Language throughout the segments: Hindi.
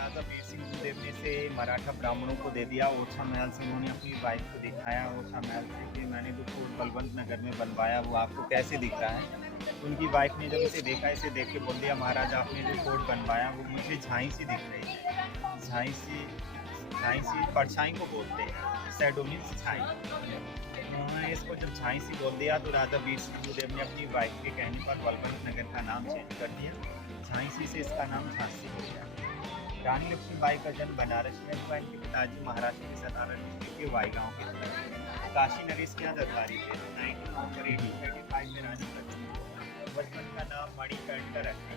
राजा वीर सिंह देव ने से मराठा ब्राह्मणों को दे दिया। ओरछा महल से उन्होंने अपनी वाइफ को दिखाया ओरछा महल से कि मैंने जो फोर्ट बलवंत नगर में बनवाया वो आपको कैसे दिख रहा है। उनकी वाइफ ने जब इसे देखा, इसे देख के बोल दिया, महाराजा आपने जो फोर्ट बनवाया वो मुझे झांसी सी दिख रही है। झांसी परछाई को बोलते हैं, शैडो मीन्स छाई। उन्होंने इसको जब झांसी बोल दिया तो राजा वीर सिंह देव ने अपनी वाइफ के कहने पर बलवंत नगर का नाम चेंज कर दिया। झांसी से इसका नाम झांसी हो गया। रानी लक्ष्मीबाई का जन्म बनारस में हुआ। इनके पिताजी महाराष्ट्र के सतारा डिस्ट्रिक्ट के वाई गांव के थे। काशी नरेश के यहाँ दरबारी थे। 19 नवंबर 1835 में रानी का जन्म हुआ। बचपन का नाम मणिकंठ रखा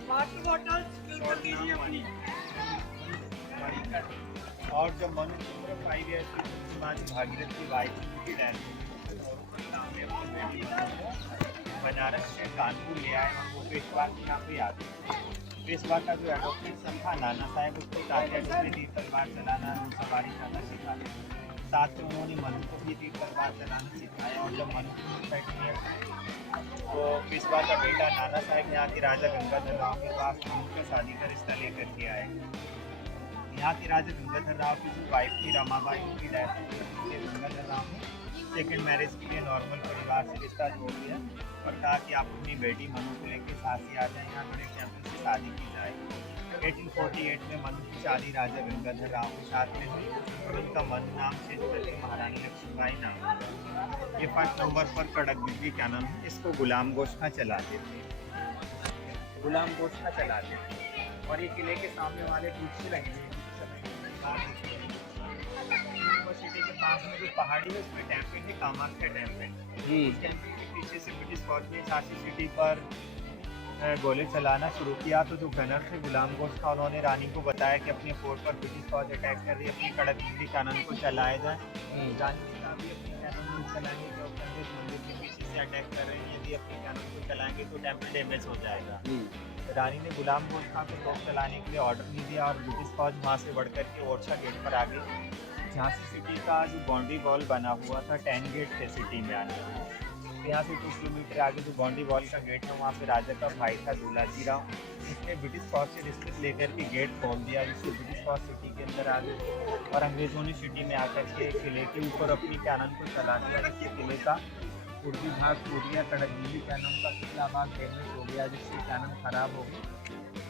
और जब मनु की उम्र 5 ईयर्स की थी उसके बाद भागीरथ की वाइफ की डेथ बनारस से कानपुर ले आए और वो पेशवा के यहाँ पे आते। पेशवा का जो एडवोकेट सन था नाना साहब, उसको ताकत में तीर तलवार चलाना, सवारी करना सिखा दिया। साथ में उन्होंने मनु को भी तीर तलवार चलाना सिखाया। और जब मनु को तो पेशवा का बेटा नाना साहब यहाँ के राजा गंगाधर राव के पास मनु का शादी का रिश्ता लेकर के आए। यहाँ के राजा गंगाधर राव की जो वाइफ थी रमाबाई, उनकी डेथ हो गई। गंगाधर राव ने सेकेंड मैरिज के लिए नॉर्मल परिवार से रिश्ता जोड़ दिया और कहा कि आप अपनी बेटी मनु को लेकर झांसी आ जाए, यहाँ बड़े कैंपस से शादी की जाए। 1848 में मनु की शादी राजा गंगाधर राव के साथ में हुई और उनका मनु नाम चेंज करके महारानी लक्ष्मीबाई नाम। ये 1 नवंबर पर कड़क बिजली क्या नाम है, इसको गुलाम गोश्त चलाते थे। गुलाम गोश्त चलाते थे और ये किले के सामने वाले कुर्सी लगे यूनिवर्सिटी के पास में जो पहाड़ी है उसमें टेम्पल है, कामाख्या टेम्पल। उस टेम्पल के पीछे से ब्रिटिश फौज ने झांसी सिटी पर गोले चलाना शुरू किया। तो जो गनर थे गुलाम गोश्त था, उन्होंने रानी को बताया कि अपने फोर्ट पर ब्रिटिश फौज अटैक कर रही है, अपनी कड़क बिजली कैनन को चलाया जाए। रानी ने कहा भी अपनी कैनन को चलाएंगे तो मंदिर के पीछे से अटैक कर रहे हैं, यदि अपनी कैनन को चलाएंगे तो टेम्पल डैमेज हो जाएगा। रानी ने गुलाम गोश्त खां को तोप चलाने के लिए ऑर्डर नहीं दिया और ब्रिटिश फौज वहाँ से बढ़ करके ओरछा गेट पर आ गई। झांसी सिटी का जो बाउंड्री वॉल बना हुआ था, 10 गेट थे सिटी में आने। यहाँ से 2 किलोमीटर आगे जो बाउंड्री वॉल का गेट है वहाँ पे राजा का भाई था दुलाजी राव, उसने ब्रिटिश फौज से रिश्वत लेकर के गेट खोल दिया, जिससे ब्रिटिश फौज सिटी के अंदर आ गई और अंग्रेजों ने सिटी में आकर के किले के ऊपर अपनी कैनन को चला दिया, जिससे किले का पूर्वी भाग टूट गया। कड़क बिजली कैनन का पिछला भाग डैमेज हो गया, जिससे कैनन खराब हो गई,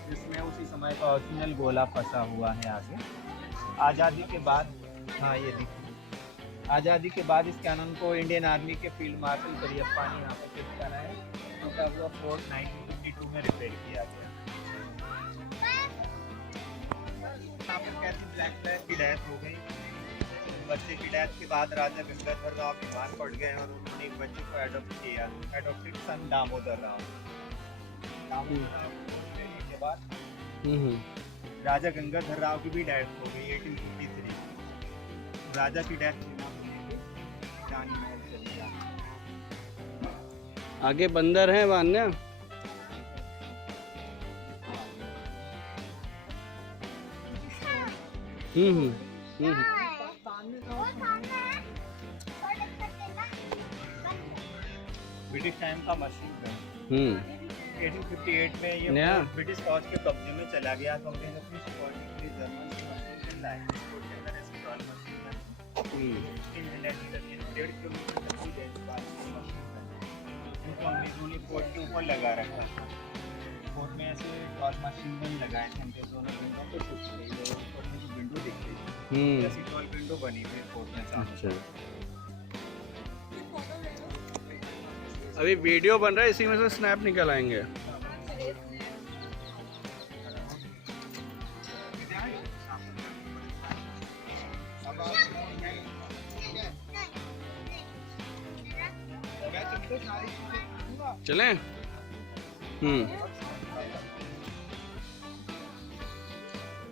जिसमें उसी समय का ओरिजिनल गोला फंसा हुआ है आगे। आज़ादी के बाद हाँ ये देखिए, आज़ादी के बाद इस कैनन को इंडियन आर्मी के फील्ड मार्शल करियप्पा ने यहाँ पर शिफ्ट कराया, तो वो फोर्ट 1952 में रिपेयर किया गया। यहाँ पर कैसी ब्लैक फ्लैग की डेथ हो गई। बच्चे की डेथ के बाद राजा गंगाधर राव बीमार पड़ गए और उन्होंने एक बच्चे को एडॉप्ट किया, एडॉप्टेड सन दामोदर राव। के बाद राजा गंगाधर राव की भी डेथ हो गई 1853। राजा की डेथ रानी महल चली गया। आगे बंदर है वान्या। ब्रिटिश टाइम का मशीन गन 1858 में ये ब्रिटिश फौज के कब्जे में चला गया, तो हमने अपनी सिक्योरिटी के लिए जर्मन से मशीन लाए। उसके अंदर ऐसी ड्रॉल मशीन है 1.5 किलोमीटर तक की रेंज वाली मशीन है, उनको अंग्रेजों ने फोर्ट के ऊपर लगा रखा था। फोर्ट में ऐसे ड्रॉल मशीन गन लगाए थे अंग्रेजों ने, विंडो पे छुप रही है, ऊपर में जो विंडो दिख रही है ऐसी ड्रॉल विंडो बनी हुई फोर्ट में सामने। अभी वीडियो बन रहा है, इसी में से स्नैप निकल आएंगे। चलें?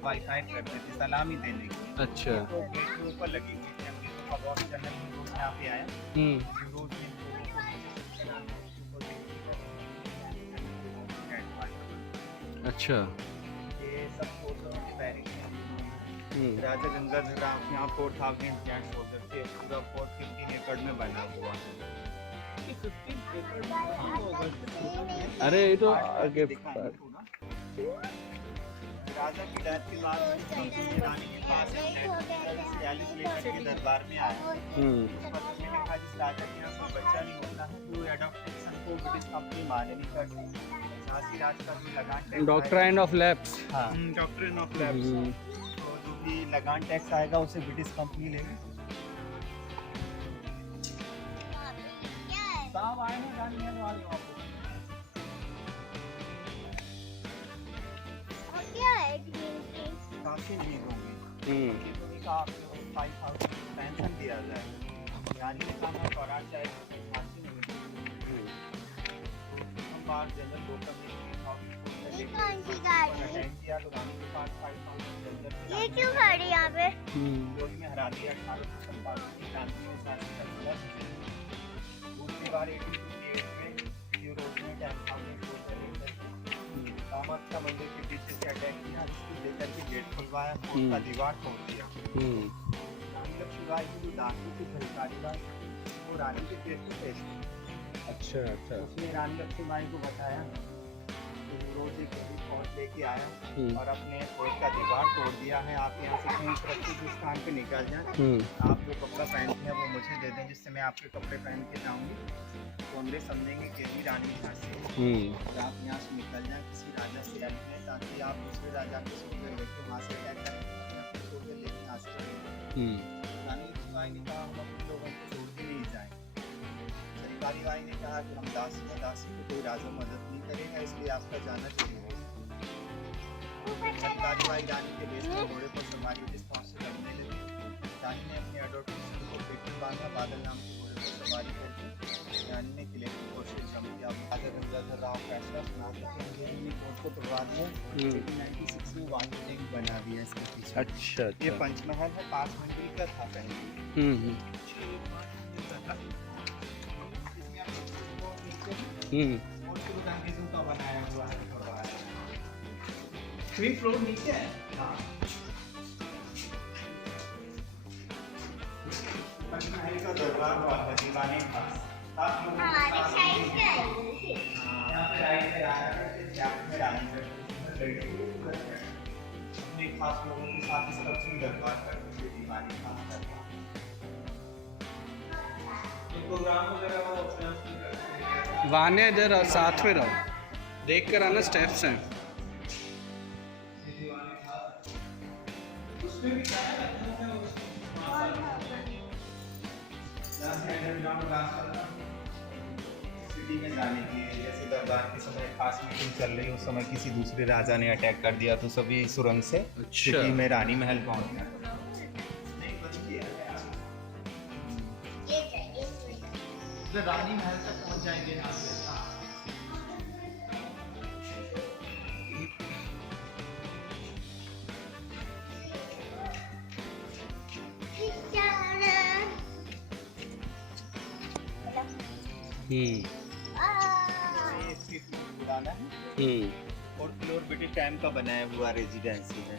वाईफाई करते थे सलामी देने की। अच्छा। तो गेट के ऊपर लगी हुई थी, अंग्रेजों का बॉस जनरल यहाँ पे आया। अच्छा। ये सब फोटो बैरिक है। राजा गंगाधर राव यहाँ 4000 जेंट सोल्जर थे। पूरा फोर्ट 15 एकड़ में बना हुआ है। अरे ये तो आगे राजा की डेथ के बाद कंपनी रानी के पास छियालीस लेकर के दरबार में आया। उस वक्त उसने कहा जिस राजा के यहाँ कोई बच्चा नहीं होता है वो एडॉप्टेशन को ब्रिटिश कंपनी माने नहीं करती। झांसी राज का जो लगान टैक्स डॉक्ट्राइन ऑफ लैप्स। हाँ डॉक्ट्रिन ऑफ लैप्स, तो जो भी लगान टैक्स आएगा उसे ब्रिटिश कंपनी लेगी। साहब आए हैं गाड़ी में वाले वहाँ पे। क्या है ग्रीन टी? काफी नीड होगी। किसी का आपको 5000 पेंशन दिया जाए। रानी ने कहा स्वराज चाहे झांसी में मिले। हम बाहर जनरल गौतम ये कौन सी गाड़ी है? अटेंड किया तो रानी के पास 5000 ये क्यों खड़ी यहाँ पे? जोड़ी में हरा दिया 1857 की क्रांति में झांसी का किला। दूसरी बार 1858 में यूरोप में कामाख्या मंदिर के पीछे से अटैक किया, इसको लेकर के गेट खुलवाया, उसका दीवार तोड़ दिया। रानी लक्ष्मीबाई की जो डाकू की खरीदारी था वो रानी के पेट को पेश की। अच्छा अच्छा। उसने रानी लक्ष्मीबाई को बताया कि रोज एक फौज लेके आया और अपने फौज का दीवार तोड़ दिया है। आप यहाँ से कहीं सुरक्षित स्थान पे निकल जाए। आप जो कपड़ा पहनते हैं वो मुझे दे दें जिससे मैं आपके कपड़े पहन के जाऊँगी, तो अंग्रेज समझेंगे कि भी रानी झांसी है। आप यहाँ से निकल जाएं किसी राजा से हेल्प लें ताकि आप दूसरे राजा के सोल्जर लेके वहाँ से अटैक करें, सोल्जर लेके आ सकें। रानी लक्ष्मीबाई ने कहा हम अपने लोगों को छोड़ के नहीं जाएंगे। सरकारी बाई ने कहा कि हम दासी हैं, दासी को कोई राजा मदद नहीं करेगा, इसलिए आपका जाना जरूरी है। सरकारी बाई रानी के बेस पर घोड़े पर सवारी जिस पास से लड़ने लगी। रानी ने अपने एडवर्टाइजमेंट को पेट में बांधा, बादल नाम के घोड़े पर सवारी करके रानी ने किले की कोशिश जम किया। राजा गंगाधर राव फैसला सुना के उन्होंने कोर्ट को तोड़वा दिया। 1896 में वाल टैंक बना दिया इसके पीछे। अच्छा ये पंचमहल है, 5 मंजिल का था पहले। अंग्रेजों का बनाया हुआ है, 3 फ्लोर नीचे है। हाँ पंचमहल का दरबार हुआ था, दीवाने खास। हमारी साइड क्या है? यहाँ पे राइट पे आया करते थे, यहाँ पे रानी करते थे। अपने खास लोगों के साथ इस तरफ से दरबार करते थे, दीवाने खास दरबार। तो प्रोग्राम वगैरह वो अपने आप से करते थे। वाने इधर साथ में रहो, देख कर आना स्टेप्स हैं। उसमें भी क्या है सिटी में जाने के लिए, जैसे दरबार के समय खास मीटिंग चल रही है उस समय किसी दूसरे राजा ने अटैक कर दिया तो सभी सुरंग से सिटी में रानी महल पहुंच गए। रानी महल तक पहुंच जाएंगे यहाँ से। पुराना है। 4th फ्लोर ब्रिटिश टाइम का बनाया हुआ रेजिडेंसी है।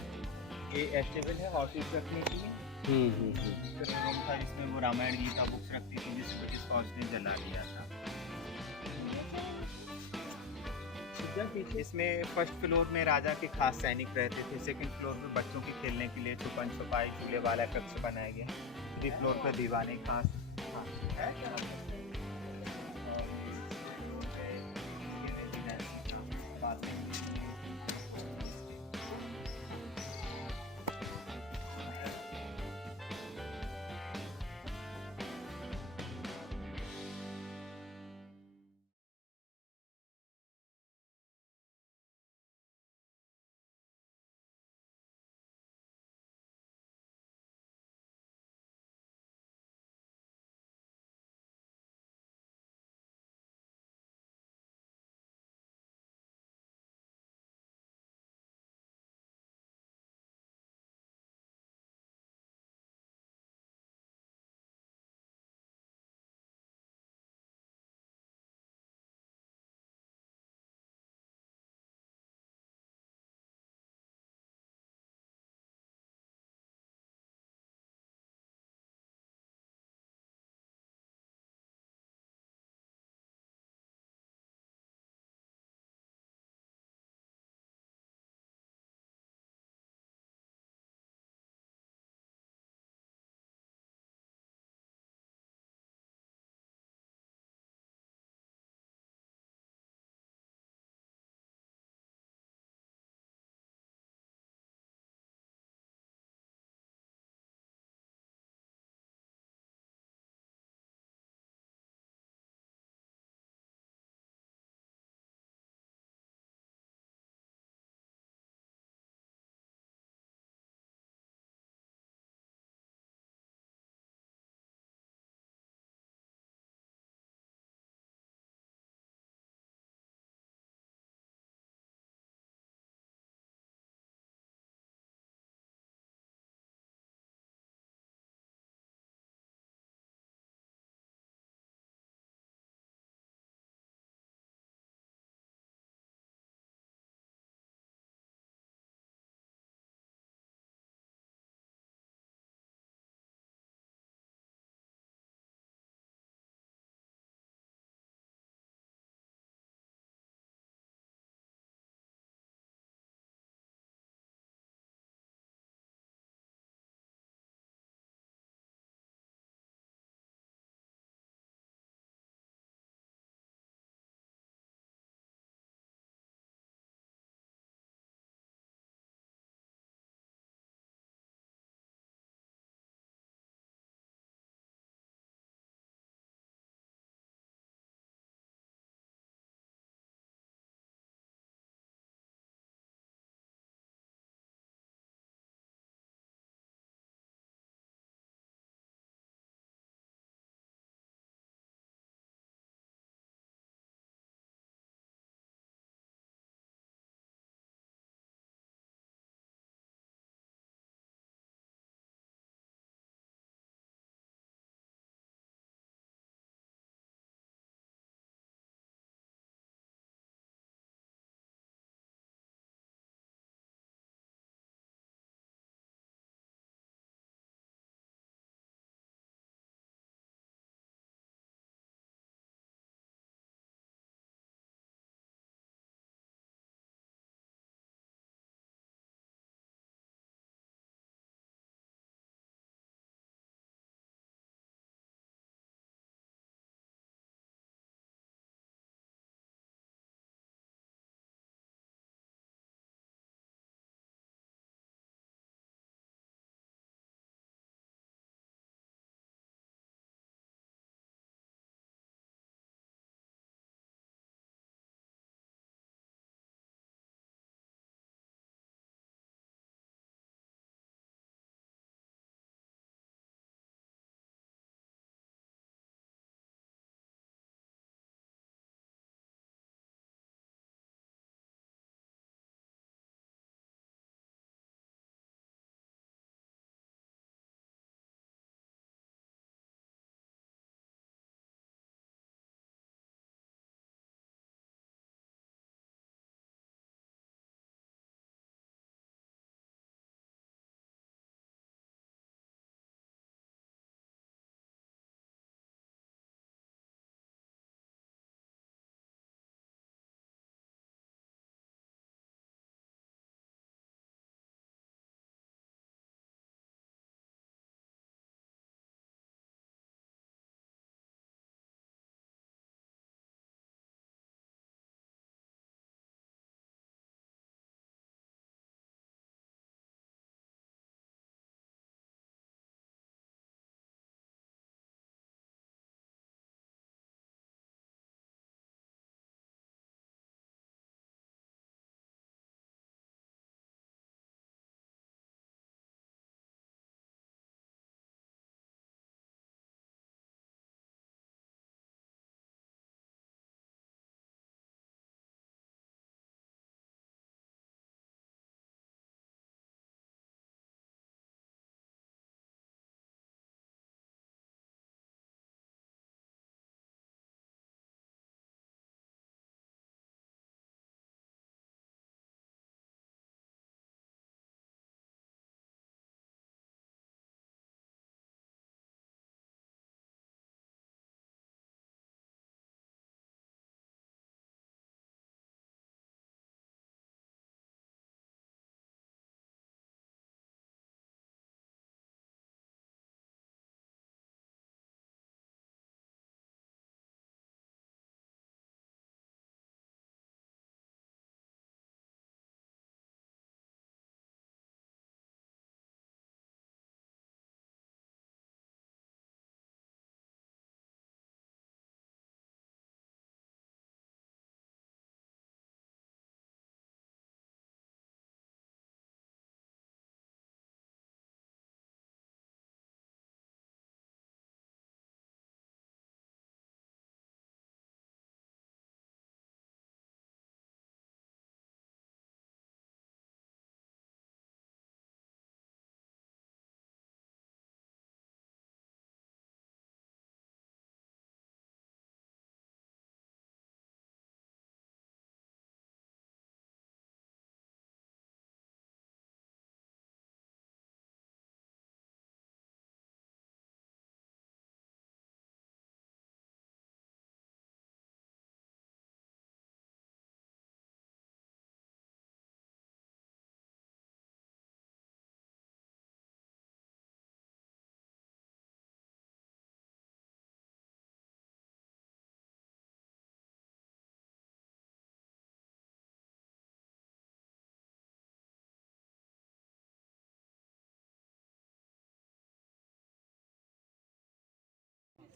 ये एस्टेबल है हॉर्सेस रखने के लिए। रूम था जिसमें वो रामायण गीता बुक्स रखती थी जिस ब्रिटिश फौज ने जला दिया था। इसमें फर्स्ट फ्लोर में राजा के खास सैनिक रहते थे। सेकंड फ्लोर में बच्चों के खेलने के लिए छुपन छुपाई झूले वाला कक्ष बनाया गया। 3 फ्लोर पर दीवाने खास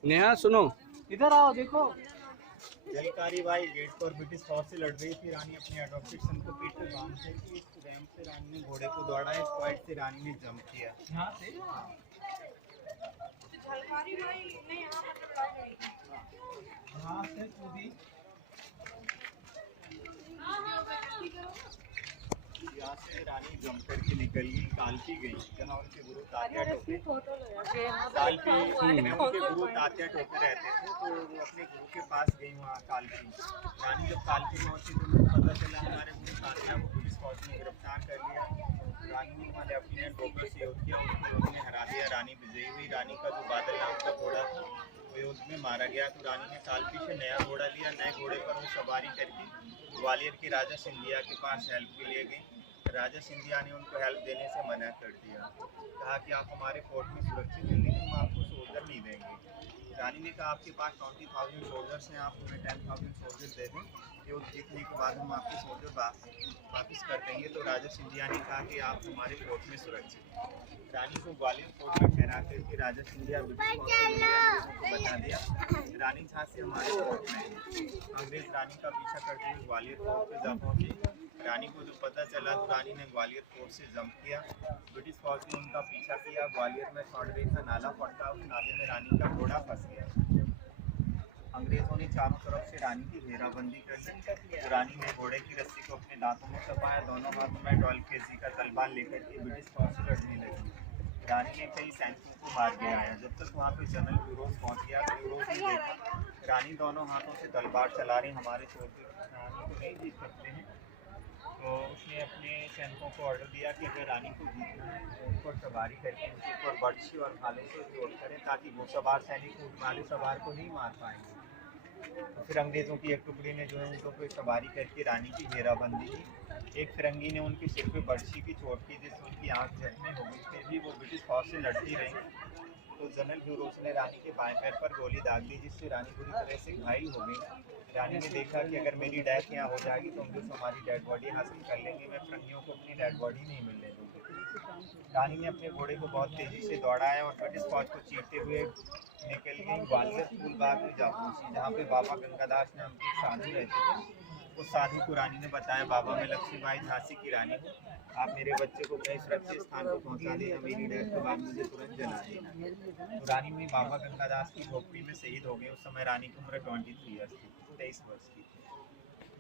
नेहा सुनो, इधर आओ देखो। जलकारी बाई गेट पर ब्रिटिश फौज से लड़ रही थी। रानी अपने एडॉप्टेड सन को पीठ पे बांध के इस रैंप से रानी ने घोड़े को दौड़ाया। इस पॉइंट से रानी ने जंप किया। यहाँ से यहाँ से कूदी। यहाँ से रानी जंप करके निकल गई, कालपी गई, जहाँ उनके गुरु तात्या टोपे कालपी में उनके गुरु तात्या टोपे रहते थे। तो वो अपने गुरु के पास गई वहाँ कालपी। रानी जब कालपी पहुंची तो उनको पता चला हमारे गुरु तात्या को पुलिस फौज ने गिरफ्तार कर लिया। रानी ने वहाँ लेफ्टिनेंट डॉक्टर से युद्ध किया, उसको युद्ध में हरा दिया। रानी विजयी हुई। रानी का जो बादल नाम का घोड़ा था वो युद्ध में मारा गया। तो रानी ने कालपी से नया घोड़ा लिया। नए घोड़े पर वो सवारी करके ग्वालियर के राजा सिंधिया के पास हेल्प के लिए गई। राजा सिंधिया ने उनको हेल्प देने से मना कर दिया। कहा कि आप हमारे फोर्ट में सुरक्षित हैं, लेकिन हम आपको सोल्जर नहीं देंगे। रानी ने कहा आपके पास 20,000 सोल्जर्स हैं, आप हमें 10,000 सोल्जर दे दें। युद्ध जीतने के बाद हम आपके सोल्जर वापस कर देंगे। तो राजा सिंधिया ने कहा कि आप हमारे फोर्ट में सुरक्षित हैं। रानी को ग्वालियर फोर्ट में ठहरा करके राजा सिंधिया ब्रिटिश फौज से बता दिया रानी झांसी हमारे फोर्ट में। अंग्रेज रानी का पीछा करते हुए ग्वालियर फोर्ट पे जा पहुंचे। रानी को जो पता चला तो रानी ने ग्वालियर फोर्ट से जंप किया। ब्रिटिश फौज ने उनका पीछा किया। ग्वालियर में सॉडवे का नाला पड़ता, उस नाले में रानी का घोड़ा फंस गया। अंग्रेजों ने चारों तरफ से रानी की घेराबंदी कर दी। तो रानी ने घोड़े की रस्सी को अपने दांतों में चबाया। दोनों हाथों में 12 kg का तलवार लेकर के ब्रिटिश फौज से लड़ने लगी। रानी ने कई सैनिकों को मार के आया। जब तक वहाँ पे जनरल यूरोज पहुँच गया तो यूरोज ने देखा रानी दोनों हाथों से तलवार चला रही, हमारे सोल्जर रानी को नहीं जीत सकते हैं। तो उसने अपने सैनिकों को ऑर्डर दिया कि अगर रानी को जीतना है तो उन पर सवारी करके उनके ऊपर बर्छी और भाले से जोड़ करें, ताकि वो सवार सैनिक उस भाले सवार को नहीं मार पाएंगे। तो फिर अंग्रेज़ों की एक टुकड़ी ने जो है उनको पे सवारी करके रानी की घेराबंदी की। एक फिरंगी ने उनके सिर पे बर्छी की चोट की, जिससे उनकी आँख जख्मी हो गई। फिर भी वो ब्रिटिश फौज से लड़ती रही। तो जनरल ह्यूरोस ने रानी के बाएं पैर पर गोली दाग दी, जिससे रानी पूरी तरह से घायल हो गई। रानी ने देखा कि अगर मेरी डेथ यहाँ हो जाएगी तो अंग्रेज हमारी डेड बॉडी हासिल कर लेंगे, मैं फिरंगियों को अपनी डेड बॉडी नहीं मिलने दूँगी। रानी ने अपने घोड़े को बहुत तेज़ी से दौड़ाया और ब्रिटिश फौज को चीरते हुए निकल गई। ग्वालियर फूलबाग में जा पहुँची, जहाँ पे बाबा गंगादास नाम के साधु रहते थे। उस साधु को रानी ने बताया, बाबा मैं लक्ष्मीबाई झांसी की रानी हूँ, आप मेरे बच्चे को कहीं सुरक्षित स्थान पर पहुँचा देना, मेरी डेथ के बाद मुझे तुरंत जला देना। तो रानी ने बाबा गंगादास की झोपड़ी में शहीद हो गई। उस समय रानी की उम्र 23 ईयर्स थी, 23 वर्ष की।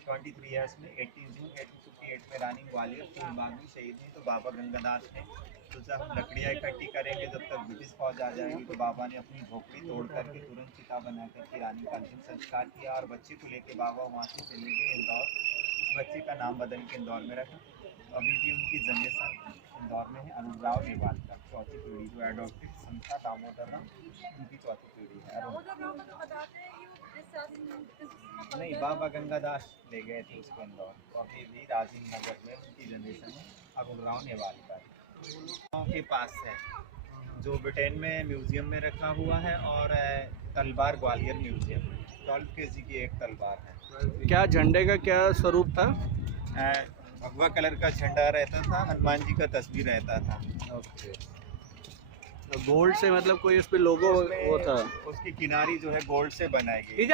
23 ईयर्स में 18 जून 1858 में रानी ग्वालियर फूलबाग में शहीद हुई। तो बाबा गंगादास ने सोचा हम लकड़ियाँ इकट्ठी करेंगे, जब तक ब्रिटिश फौज आ जाएगी। तो बाबा ने अपनी झोपड़ी तोड़ करके तुरंत चिता बना करके रानी का अंतिम संस्कार किया और बच्चे को लेके बाबा वहाँ से चले गए इंदौर। इस बच्चे का नाम बदल के इंदौर में रखा। अभी भी उनकी जनरेशन इंदौर में है। अनुराव नेवालकर, चौथी पीढ़ी, जो एडॉप्टेड संस्था दामोदर राम, उनकी चौथी पीढ़ी है। नहीं, बाबा गंगादास ले गए थे उसको इंदौर। तो अभी भी राजीव नगर में उनकी जनरेशन है। अनुराव नेवालकर के पास है, जो ब्रिटेन में म्यूजियम में रखा हुआ है, और तलवार ग्वालियर म्यूजियम में 12 kg की एक तलवार है। क्या झंडे का क्या स्वरूप था? भगवा कलर का झंडा रहता था, हनुमान जी का तस्वीर रहता था। ओके। गोल्ड से मतलब कोई उस पे लोगो वो था? उसकी किनारी जो है गोल्ड से बनाई गई।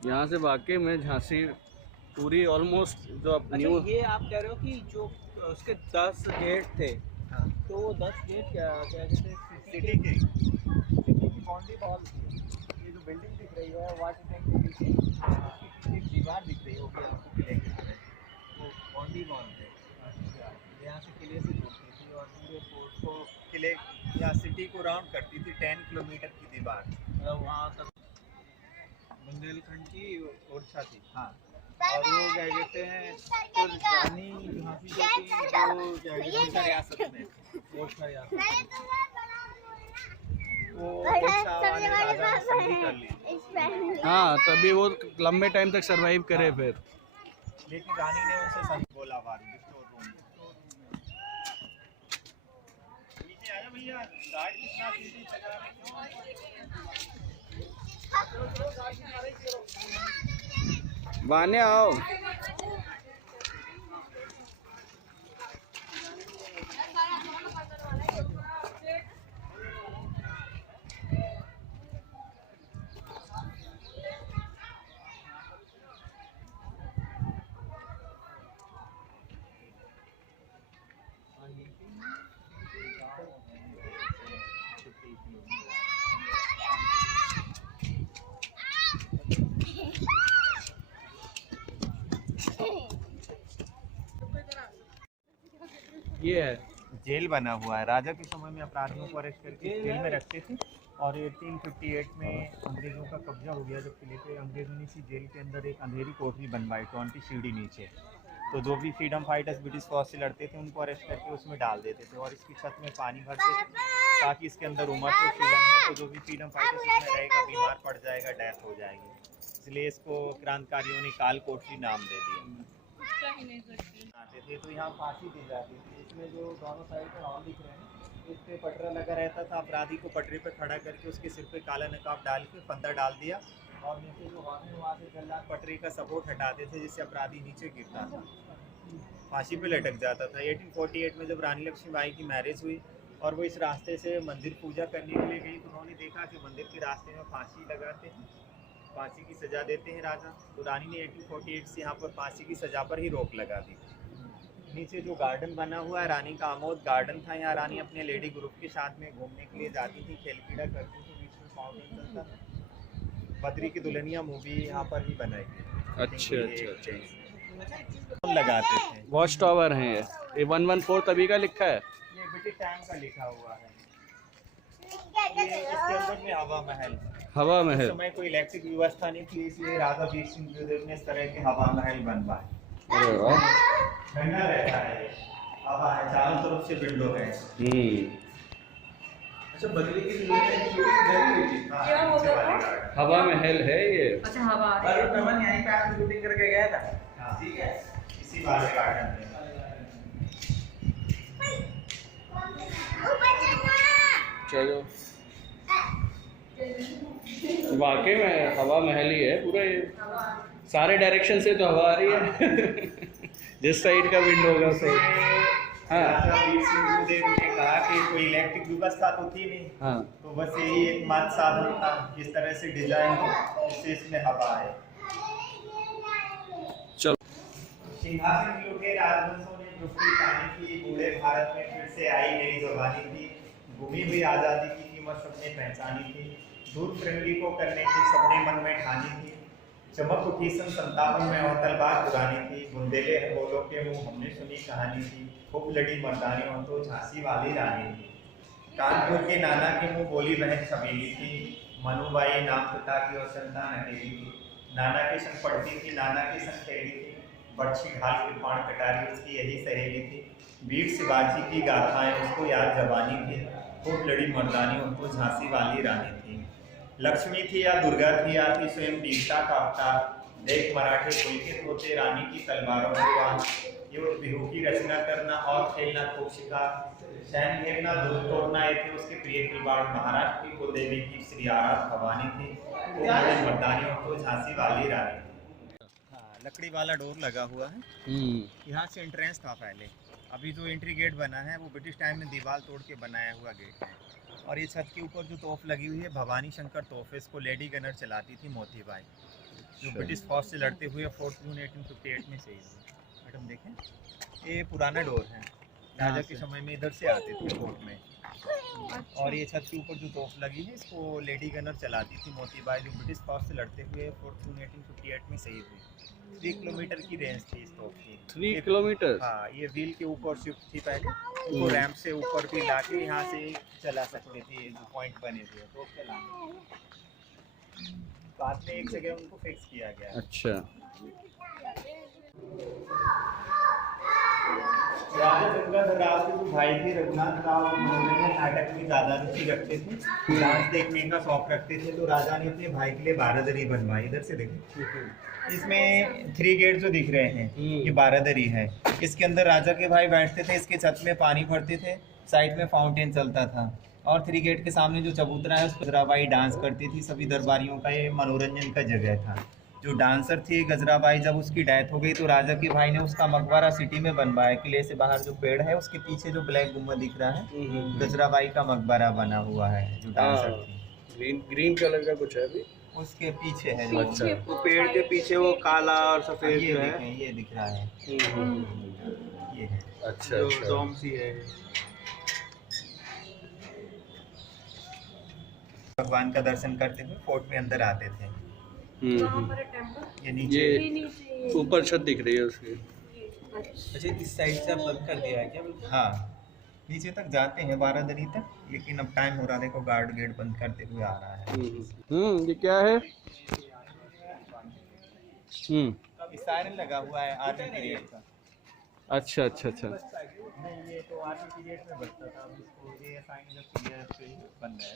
यहाँ से वाकई में झांसी पूरी ऑलमोस्ट जो अब न्यू। अच्छा, ये आप कह रहे हो कि जो उसके 10 गेट थे, हाँ। तो वो 10 गेट क्या कहते थे? सिटी की बाउंड्री वॉल थी। ये जो बिल्डिंग दिख रही है वाटर टैंक के पीछे, उसकी एक दीवार दिख रही होगी आपको किले की तरह, वो बाउंड्री वॉल है। यहाँ से किले से जुड़ती थी और पूरे फोर्ट को, किले या सिटी को राउंड करती थी। 10 किलोमीटर की दीवार, मतलब वहाँ तक बुंदेलखंड की ओरछा थी। हाँ। और वो क्या कहते हैं, तो रानी झांसी जो थी, वो क्या कहते हैं रियासत में, ओरछा रियासत में, वो ओरछा वाले राजा ने संधि कर ली। हाँ, तभी वो लंबे टाइम तक सरवाइव करे फिर। लेकिन रानी ने उनसे संधि बोला वार स्टोर रूम। नीचे आया भैया, गार्ड कितना सीधी चला रहे वाने आओ। ये है जेल बना हुआ है। राजा के समय में अपराधियों को अरेस्ट करके जेल में रखते थे और 1858 में अंग्रेज़ों का कब्जा हो गया जब किले पे। अंग्रेज़ों ने इसी जेल के अंदर एक अंधेरी कोठरी बनवाई 20 सीढ़ी नीचे। तो जो भी फ्रीडम फाइटर्स ब्रिटिश फौज से लड़ते थे उनको अरेस्ट करके उसमें डाल देते थे और इसकी छत में पानी भरते थे ताकि इसके अंदर उमस हो, सीजन हो तो जो भी फ्रीडम फाइटर्स इसमें रहेगा बीमार पड़ जाएगा, डेथ हो जाएगी। इसलिए इसको क्रांतिकारियों ने काल कोठरी नाम दे दिया। आते थे तो यहाँ फांसी दी जाती थी। इसमें जो दोनों साइड पे हॉल दिख रहे हैं इस पे पटरा लगा रहता था। अपराधी को पटरे पे खड़ा करके उसके सिर पे काला नकाब डाल के फंदा डाल दिया और नीचे जो हॉल है वहाँ से जल्लाद पटरे का सपोर्ट हटाते थे जिससे अपराधी नीचे गिरता था, फांसी पे लटक जाता था। 1848 में जब रानी लक्ष्मीबाई की मैरिज हुई और वो इस रास्ते से मंदिर पूजा करने के लिए गई तो उन्होंने देखा कि मंदिर के रास्ते में फांसी लगाते हैं, फांसी की सज़ा देते हैं राजा। तो रानी ने 1848 से यहाँ पर फांसी की सज़ा पर ही रोक लगा दी। नीचे जो गार्डन बना हुआ है रानी का आमोद गार्डन था, यहाँ रानी अपने लेडी ग्रुप के साथ में घूमने के लिए जाती थी, खेल कीड़ा करती थी, बीच में फाउंटेन चलता था। बद्री की दुल्हनिया मूवी यहाँ पर ही बनाई गई। अच्छा लगाते थे। वॉच टावर है ये 114 तभी का लिखा है। ये ब्रिटिश टाइम का लिखा हुआ है। ये इसके अंदर में हवा महल है। हवा उस महल। समय कोई इलेक्ट्रिक व्यवस्था नहीं थी इसलिए राजा वीर सिंह जोधपुर ने इस तरह के हवा महल बनवाए। अरे वाह। ठंडा रहता है, हवा है, चारों तरफ से विंडो है। अच्छा, बदली की शूटिंग क्या होगा था? हवा महल है ये। अच्छा हवा पर नमन यहीं पे आके शूटिंग करके गया था। हाँ, ठीक है, इसी वाले गार्डन में। चलो वाकई में हवा महल ही है पूरा ये। सारे डायरेक्शन से तो हवा आ रही है जिस साइड का विंड होगा उस साइड। हाँ। राजा वीर सिंह जोधपुर ने कहा कि कोई इलेक्ट्रिक व्यवस्था तो थी नहीं, हाँ। तो बस यही एक मात्र साधन था जिस तरह से डिजाइन हो जिससे इसमें हवा है। चलो। सिंहासन के लुटे राजवंशों ने मुफ्ती पानी की, बूढ़े भारत में फिर से आई नई जवानी थी। घूमी हुई आज़ादी की कीमत सबने पहचानी थी। दूर फिरंगी को करने की सबने मन में ठानी थी। चमक उठी सन 57 में और तलवार पुरानी थी। बुंदेले बोलों के मुँह हमने सुनी कहानी थी। खूब लड़ी मर्दानी हो तो झांसी वाली रानी थी। कानपुर के नाना के मुँह बोली बहन छबीली थी। मनुबाई नाम पिता की और संतान अकेली थी। नाना के संग पढ़ती थी, नाना के संग खेली थी। बर्छी ढाल कृपाण कटारी उसकी यही सहेली थी। वीर शिवाजी की गाथाएं उसको याद जवानी थी। खूब लड़ी मर्दानी उनको झांसी वाली रानी थी। लक्ष्मी थी या दुर्गा थी या थी स्वयं वीरता का अवतार। देख मराठे पुलकित होते रानी की तलवारों में वार। ये बिहू की रचना करना और खेलना खूब शिकार। सैन घेरना दूध तोड़ना ये थे उसके प्रिय खिलवाड़। महाराष्ट्र की कुलदेवी की श्री आराध भवानी थी। खूब लड़ी मर्दानी उनको झांसी वाली रानी थी। हाँ, लकड़ी वाला डोर लगा हुआ है। यहाँ से एंट्रेंस था पहले। अभी जो एंट्री गेट बना है वो ब्रिटिश टाइम में दीवार तोड़ के बनाया हुआ गेट है। और ये छत के ऊपर जो तोप लगी हुई है भवानी शंकर तोप है। इसको लेडी गनर चलाती थी मोतीबाई, जो ब्रिटिश फौज से लड़ते हुए 4 जून 1858 में शहीद हुए। मैडम देखें, ये पुराना डोर है। राजा के समय में इधर से आते थे कोर्ट में। और ये छत के ऊपर जो तोप लगी है इसको लेडी गनर चलाती थी मोतीबाई, जो ब्रिटिश फौज से लड़ते हुए 4 जून 1858 में शहीद हुई। 3 किलोमीटर की रेंज थी इस तोप की। 3 किलोमीटर। हाँ, ये व्हील के ऊपर शिफ्ट थी पहले, वो रैंप से ऊपर भी लाके यहाँ से चला सकते थे। जो पॉइंट बने थे तो चलाने, बाद में एक जगह उनको फिक्स किया गया। अच्छा। राजा गंगाधर राव के जो भाई थे रघुनाथ राव, मनोरंजन नाटक में ज़्यादा रुचि रखते थे, डांस देखने का शौक रखते थे। तो राजा ने अपने भाई के लिए बारादरी बनवाई। इधर से देखो, इसमें 3 गेट जो दिख रहे हैं ये बारादरी है। इसके अंदर राजा के भाई बैठते थे, इसके छत में पानी भरते थे, साइड में फाउंटेन चलता था। और 3 गेट के सामने जो चबूतरा है उस पर गजराबाई डांस करती थी। सभी दरबारियों का ये मनोरंजन का जगह था। जो डांसर थी गजराबाई, जब उसकी डेथ हो गई तो राजा के भाई ने उसका मकबरा सिटी में बनवाया। किले से बाहर जो पेड़ है उसके पीछे जो ब्लैक गुम्बद दिख रहा है गजराबाई का मकबरा बना हुआ है। जो डांसर थी ग्रीन कलर का कुछ है अभी उसके पीछे है। अच्छा। वो पेड़ के पीछे वो काला और सफेद ये जो है, देखें, ये दिख रहा है, ये है। अच्छा जो अच्छा। डोम सी है। भगवान का दर्शन करते हुए फोर्ट में अंदर आते थे। ये नीचे ये ऊपर छत दिख रही है उसकी। अच्छा, इस साइड से अब बंद कर दिया है क्या बिल्कुल? हाँ, नीचे तक जाते हैं बारादरी तक, लेकिन अब टाइम हो रहा है, देखो गार्ड गेट बंद करते हुए आ रहा है। ये क्या है? इस सायरन लगा हुआ है आर्मी पीरियड का। अच्छा अच्छा अच्छा। नहीं, ये तो आर्मी पीरियड में बचता था, अब इसको ये साइन जब पीरियड से बंद है।